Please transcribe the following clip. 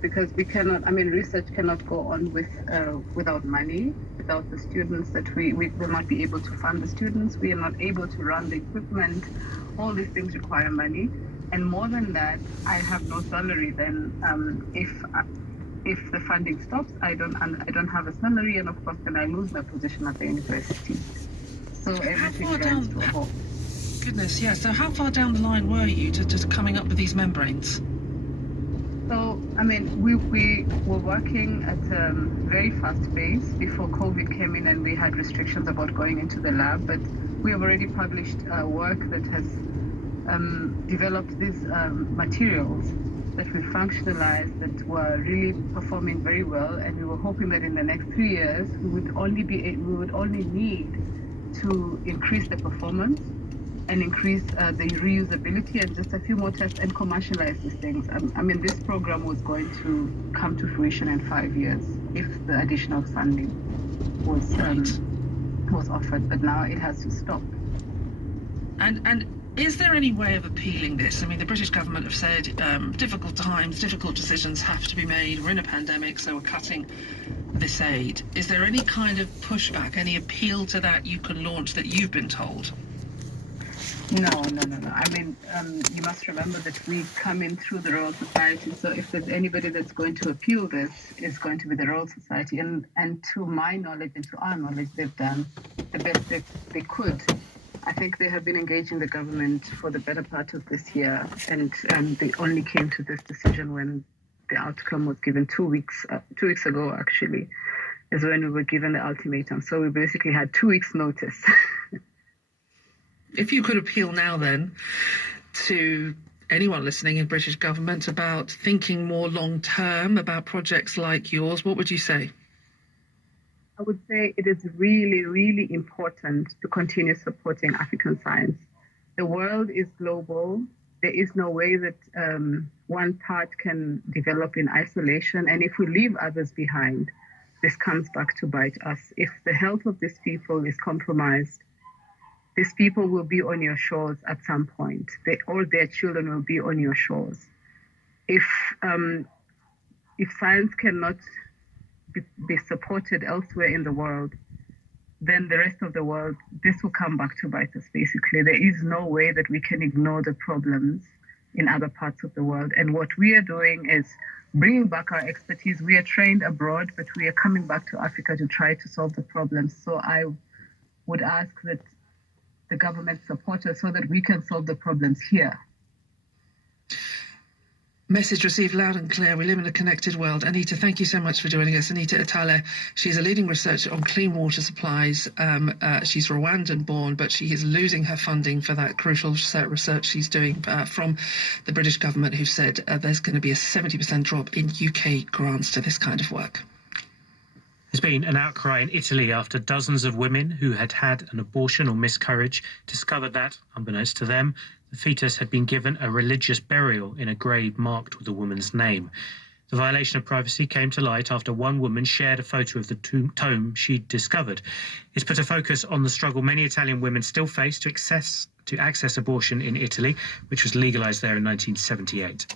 Because we cannot, research cannot go on without money. Without the students, that we will not be able to fund the students. We are not able to run the equipment. All these things require money. And more than that, I have no salary then. If the funding stops, I don't have a salary, and of course then I lose my position at the university. So everything grinds to a halt. Goodness, yeah. So how far down the line were you to coming up with these membranes? So, we were working at a very fast pace before COVID came in and we had restrictions about going into the lab, but we have already published work that has developed these materials that we functionalized that were really performing very well, and we were hoping that in the next 3 years we would only need to increase the performance and increase the reusability and just a few more tests and commercialize these things. This program was going to come to fruition in 5 years if the additional funding was offered, but now it has to stop. And is there any way of appealing this? The British government have said difficult times, difficult decisions have to be made. We're in a pandemic, so we're cutting this aid. Is there any kind of pushback, any appeal to that you can launch that you've been told? No. You must remember that we come in through the Royal Society. So if there's anybody that's going to appeal this, it's going to be the Royal Society. And to my knowledge and to our knowledge, they've done the best they could. I think they have been engaging the government for the better part of this year, and they only came to this decision when the outcome was given 2 weeks ago. Actually, is when we were given the ultimatum. So we basically had 2 weeks' notice. If you could appeal now then to anyone listening in British government about thinking more long term about projects like yours, what would you say? I would say it is really, really important to continue supporting African science. The world is global. There is no way that one part can develop in isolation. And if we leave others behind, this comes back to bite us. If the health of these people is compromised, these people will be on your shores at some point. All their children will be on your shores. If science cannot be supported elsewhere in the world, then the rest of the world, this will come back to bite us, basically. There is no way that we can ignore the problems in other parts of the world. And what we are doing is bringing back our expertise. We are trained abroad, but we are coming back to Africa to try to solve the problems. So I would ask that the government support us so that we can solve the problems here. Message received loud and clear. We live in a connected world. Anita, thank you so much for joining us. Anita Etale, she's a leading researcher on clean water supplies. She's Rwandan born, but she is losing her funding for that crucial research she's doing from the British government, who said there's going to be a 70% drop in UK grants to this kind of work. There's been an outcry in Italy after dozens of women who had had an abortion or miscarriage discovered that, unbeknownst to them, the fetus had been given a religious burial in a grave marked with the woman's name. The violation of privacy came to light after one woman shared a photo of the tomb she'd discovered. It's put a focus on the struggle many Italian women still face to access abortion in Italy, which was legalised there in 1978.